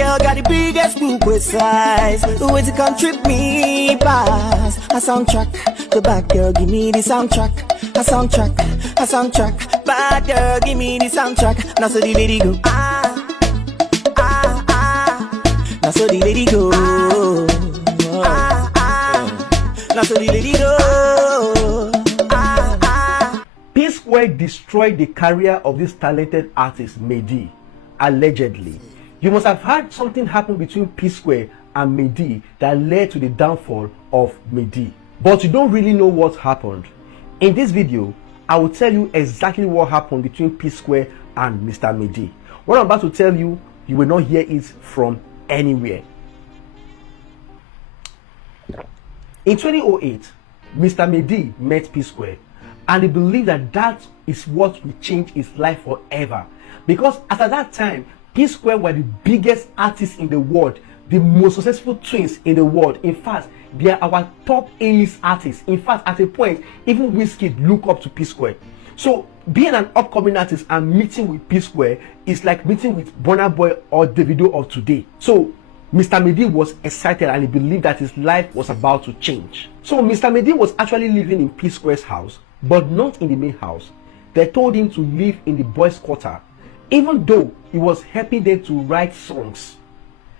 girl got the biggest book with size. Wait to come trip me past. A soundtrack, the bad girl give me the soundtrack. A soundtrack, a soundtrack. Bad girl give me the soundtrack. Now so the lady go now so the lady go now so the lady go P-Square destroyed the career of this talented artist, Mehdi, allegedly. You must have had something happen between P-Square and Mehdi that led to the downfall of Mehdi. But you don't really know what happened. In this video, I will tell you exactly what happened between P-Square and Mr. Mehdi. What I'm about to tell you, you will not hear it from anywhere. In 2008, Mr. Mehdi met P-Square, and he believed that that is what will change his life forever. Because at that time, P-Square were the biggest artists in the world, the most successful twins in the world. In fact, they are our top A-list artists. In fact, at a point, even Wizkid look up to P-Square. So being an upcoming artist and meeting with P-Square is like meeting with Burna Boy or Davido of today. So Mr. Mehdi was excited and he believed that his life was about to change. So Mr. Mehdi was actually living in P-Square's house, but not in the main house. They told him to live in the boys' quarter, even though he was helping them to write songs.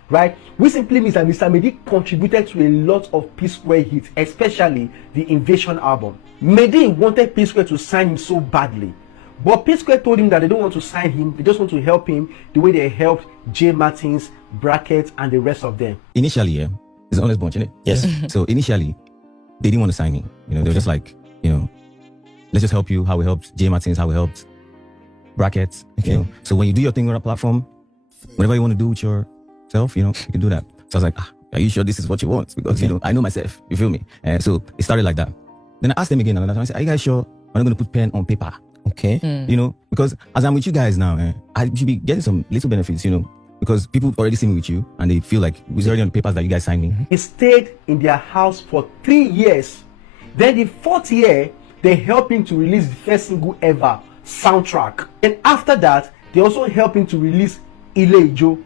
Right? Which simply means that Mr. Mehdi contributed to a lot of P-Square hits, especially the Invasion album. Mehdi wanted P-Square to sign him so badly, but P-Square told him that they don't want to sign him, they just want to help him the way they helped Jay Martins, Brackett, and the rest of them. Initially, yeah, it's an honest bunch, isn't it? Yes. So initially, they didn't want to sign me. You know, they were just like, you know, let's just help you how we helped Jay Martins, how we helped Brackett. You know, so when you do your thing on a platform, whatever you want to do with yourself, you know, you can do that. So I was like, are you sure this is what you want? Because, you know, I know myself. You feel me? So it started like that. Then I asked them again another time. I said, are you guys sure I'm not going to put pen on paper? Okay. You know, because as I'm with you guys now, I should be getting some little benefits, you know, because people already see me with you and they feel like it's already on the papers that you guys signed me. He stayed in their house for 3 years. Then the 4th year, they helped him to release the first single ever, Soundtrack. And after that, they also helped him to release Ile Ijo.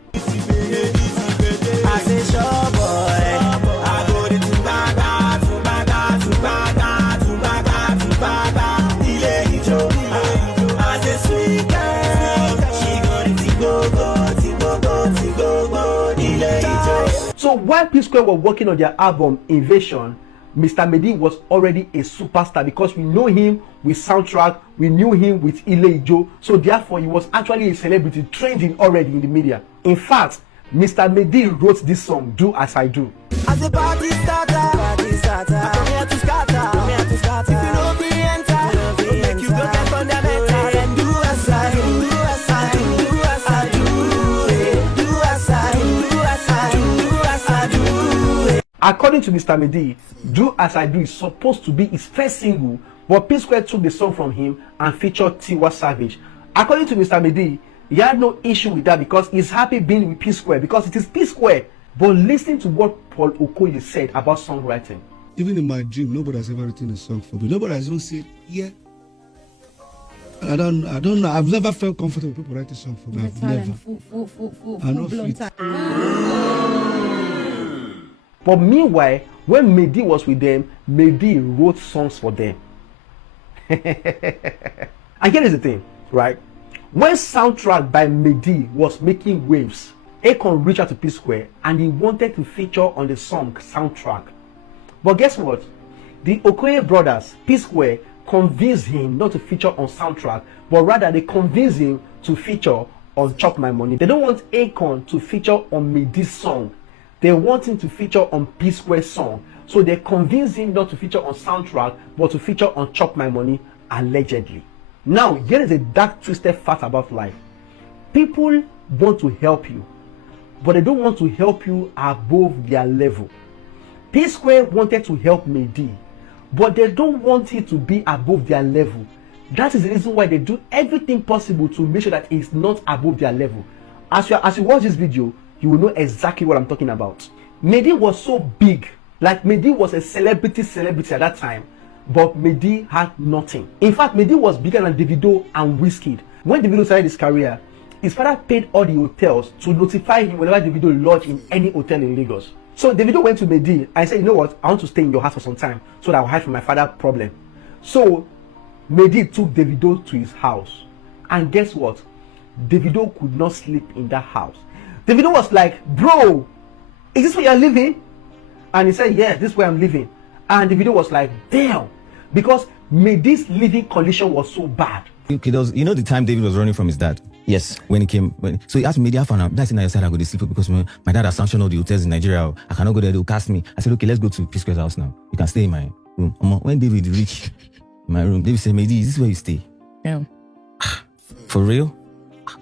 So while P-Square were working on their album Invasion, Mr. Mehdi was already a superstar because we know him with Soundtrack, we knew him with Ile Ijo, so therefore he was actually a celebrity trending already in the media. In fact, Mr. Mehdi wrote this song, Do As I Do. As a party starter, I come here to scatter. If you know me enter, make you go get fundamental and do as I do, do as I do, do as I do, do as I do, do as I do, do as I do. According to Mr. Mehdi, Do As I Do is supposed to be his first single, but P-Square took the song from him and featured Tiwa Savage. According to Mr. Mehdi, he had no issue with that because he's happy being with P-Square because it is P-Square. But listen to what Paul Okoye said about songwriting. Even in my dream, nobody has ever written a song for me. Nobody has even said, yeah. I don't know. I've never felt comfortable with people writing a song for me. I've never. I know fit. But meanwhile, when Mehdi was with them, Mehdi wrote songs for them. And here is the thing, right? When Soundtrack by Mehdi was making waves, Akon reached out to P-Square and he wanted to feature on the song Soundtrack. But guess what? The Okoye brothers, P-Square, convinced him not to feature on Soundtrack, but rather they convinced him to feature on Chop My Money. They don't want Akon to feature on Mehdi's song. They want him to feature on P-Square's song. So they convinced him not to feature on Soundtrack, but to feature on Chop My Money, allegedly. Now, here is a dark, twisted fact about life. People want to help you, but they don't want to help you above their level. P-Square wanted to help Mehdi, but they don't want it to be above their level. That is the reason why they do everything possible to make sure that it's not above their level. As you watch this video, you will know exactly what I'm talking about. Mehdi was so big, like Mehdi was a celebrity at that time, but Mehdi had nothing. In fact, Mehdi was bigger than Davido and Wizkid. When Davido started his career, his father paid all the hotels to notify him whenever Davido lodged in any hotel in Lagos. So Davido went to Mehdi and said, you know what, I want to stay in your house for some time so that I'll hide from my father's problem. So Mehdi took Davido to his house. And guess what? Davido could not sleep in that house. Davido was like, bro, is this where you're living? And he said, yeah, this is where I'm living. And Davido was like, damn, because Mehdi's living condition was so bad. You know the time David was running from his dad? Yes. When he came, so he asked me, I found out, that's in I said I go to sleep because my dad has sanctioned all the hotels in Nigeria. I cannot go there, they'll cast me. I said, okay, let's go to P-Square's house now. You can stay in my room. When David reached my room, David said, Mehdi, is this where you stay? Yeah. For real?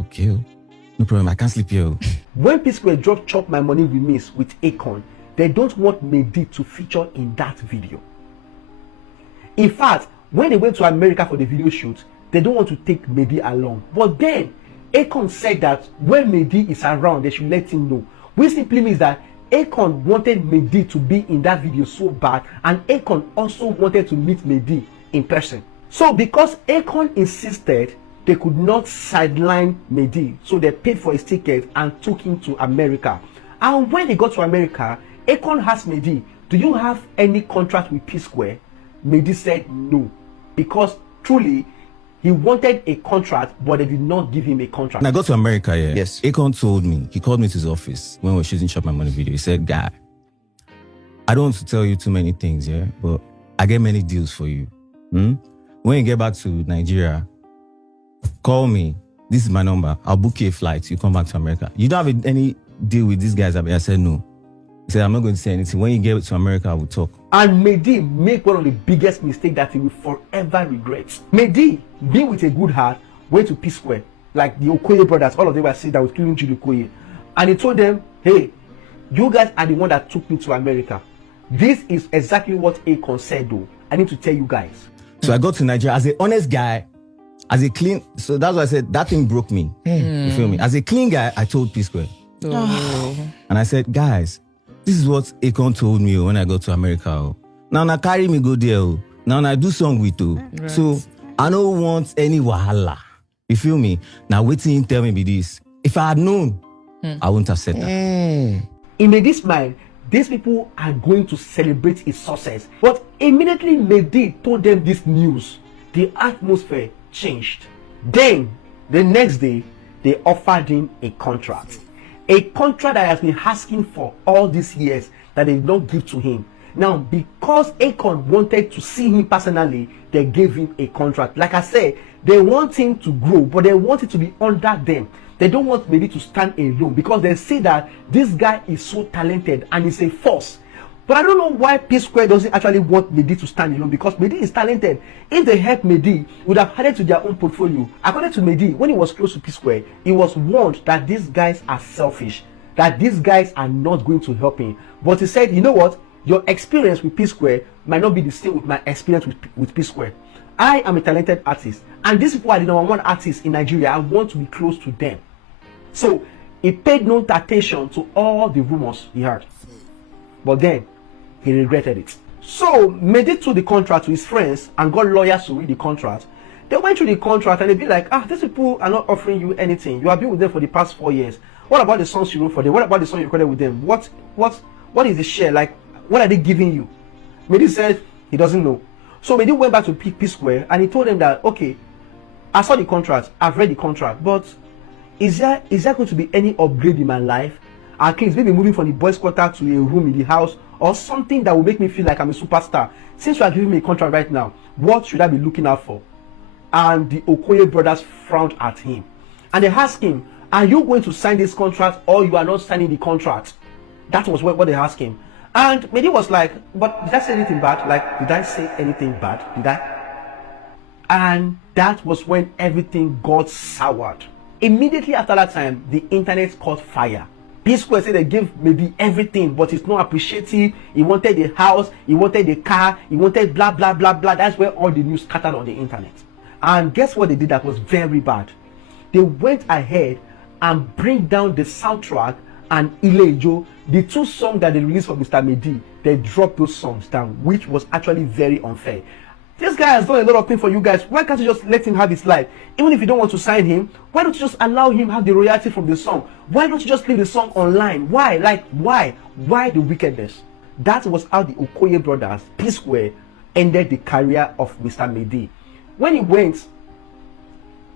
Okay. No problem, I can't sleep here. When P-Square dropped Chop My Money Remix with Akon, they don't want Mehdi to feature in that video. In fact, when they went to America for the video shoot, they don't want to take Mehdi along. But then, Akon said that when Mehdi is around, they should let him know. Which simply means that Akon wanted Mehdi to be in that video so bad, and Akon also wanted to meet Mehdi in person. So because Akon insisted, they could not sideline Mehdi, so they paid for his ticket and took him to America. And when he got to America, Akon asked Mehdi, do you have any contract with P-Square? Mehdi said no, because truly, he wanted a contract, but they did not give him a contract. When I got to America, yeah. Yes. Akon told me, he called me to his office when we were shooting Chop My Money video. He said, guy, I don't want to tell you too many things, yeah, but I get many deals for you. When you get back to Nigeria, call me. This is my number. I'll book you a flight. You come back to America. You don't have any deal with these guys? I said, no. He said, I'm not going to say anything. When you get to America, I will talk. And Mehdi make one of the biggest mistakes that he will forever regret. Mehdi, being with a good heart, went to P-Square, like the Okoye brothers, all of them were saying that was killing Jude Okoye. And he told them, hey, you guys are the one that took me to America. This is exactly what Akon said though. I need to tell you guys. So I got to Nigeria as an honest guy, as a clean, so that's why I said that thing broke me. You feel me? As a clean guy, I told P-Square. And I said, guys, this is what Akon told me when I got to America. Now carry me go there. Now I do song with you. Right. So I don't want any wahala. You feel me? Now waiting tell me be this. If I had known, I wouldn't have said that. In Mehdi's mind, these people are going to celebrate his success. But immediately Mehdi told them this news, the atmosphere changed. Then, the next day, they offered him a contract. A contract that has been asking for all these years that they did not give to him. Now, because Akon wanted to see him personally, they gave him a contract. Like I said, they want him to grow, but they want it to be under them. They don't want Mehdi to stand alone because they see that this guy is so talented and is a force. But I don't know why P-Square doesn't actually want Mehdi to stand alone, because Mehdi is talented. If they help Mehdi, would have added to their own portfolio. According to Mehdi, when he was close to P-Square, he was warned that these guys are selfish, that these guys are not going to help him. But he said, you know what? Your experience with P-Square might not be the same with my experience with P-Square. I am a talented artist, and these people are the number one artists in Nigeria. I want to be close to them. So he paid no attention to all the rumors he heard. But then he regretted it. So Mehdi took the contract to his friends and got lawyers to read the contract. They went through the contract and they be like, these people are not offering you anything. You have been with them for the past 4 years. What about the songs you wrote for them? What about the song you recorded with them? What is the share? Like, what are they giving you? Mehdi said he doesn't know. So Mehdi went back to P-Square and he told them that, okay, I saw the contract, I've read the contract, but is there going to be any upgrade in my life? At least maybe moving from the boys' quarter to a room in the house, or something that will make me feel like I'm a superstar. Since you are giving me a contract right now, what should I be looking out for? And the Okoye brothers frowned at him. And they asked him, are you going to sign this contract or you are not signing the contract? That was what they asked him. And Mehdi was like, but did I say anything bad? Like, did I say anything bad? Did I? And that was when everything got soured. Immediately after that time, the internet caught fire. P-Square said they gave Mehdi everything, but it's not appreciative. He wanted the house, he wanted the car, he wanted blah, blah, blah, blah. That's where all the news scattered on the internet. And guess what they did that was very bad? They went ahead and bring down the soundtrack and Ilejo, the two songs that they released for Mr. Mehdi. They dropped those songs down, which was actually very unfair. This guy has done a lot of things for you guys. Why can't you just let him have his life? Even if you don't want to sign him, why don't you just allow him have the royalty from the song? Why don't you just leave the song online? Why? Like, why? Why the wickedness? That was how the Okoye brothers, P-Square, ended the career of Mr. Mehdi. When he went,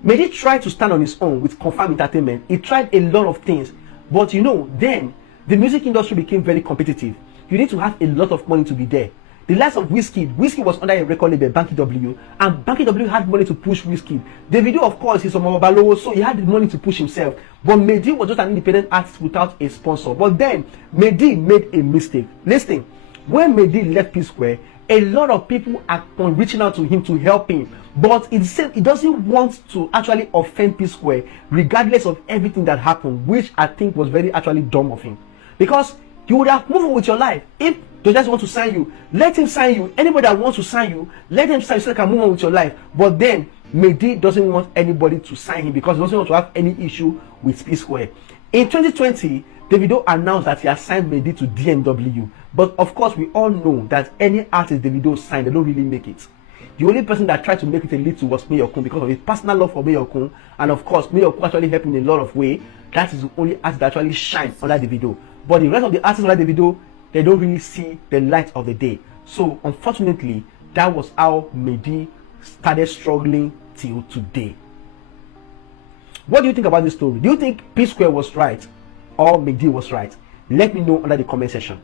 Mehdi tried to stand on his own with Confirm Entertainment. He tried a lot of things. But you know, then the music industry became very competitive. You need to have a lot of money to be there. The likes of Wizkid was under a record label, Banky W, and Banky W had money to push Wizkid. Davido, of course, he's from Babalowo, so he had the money to push himself. But Mehdi was just an independent artist without a sponsor. But then, Mehdi made a mistake. Listen, when Mehdi left P-Square, a lot of people are reaching out to him to help him. But he doesn't want to actually offend P-Square, regardless of everything that happened, which I think was very actually dumb of him. Because you would have moved on with your life. If they just want to sign you, let him sign you. Anybody that wants to sign you, let him sign you so you can move on with your life. But then, Mehdi doesn't want anybody to sign him because he doesn't want to have any issue with P-Square. In 2020, Davido announced that he has signed Mehdi to DMW. But of course, we all know that any artist Davido signed, they don't really make it. The only person that tried to make it a little was Mayor Kun because of his personal love for Mayor Kun. And of course, Mayor Kun actually helped him in a lot of ways. That is the only artist that actually shines under Davido. But the rest of the artists under Davido, they don't really see the light of the day. So unfortunately, that was how Mehdi started struggling till today. What do you think about this story? Do you think P-Square was right or Mehdi was right? Let me know under the comment section.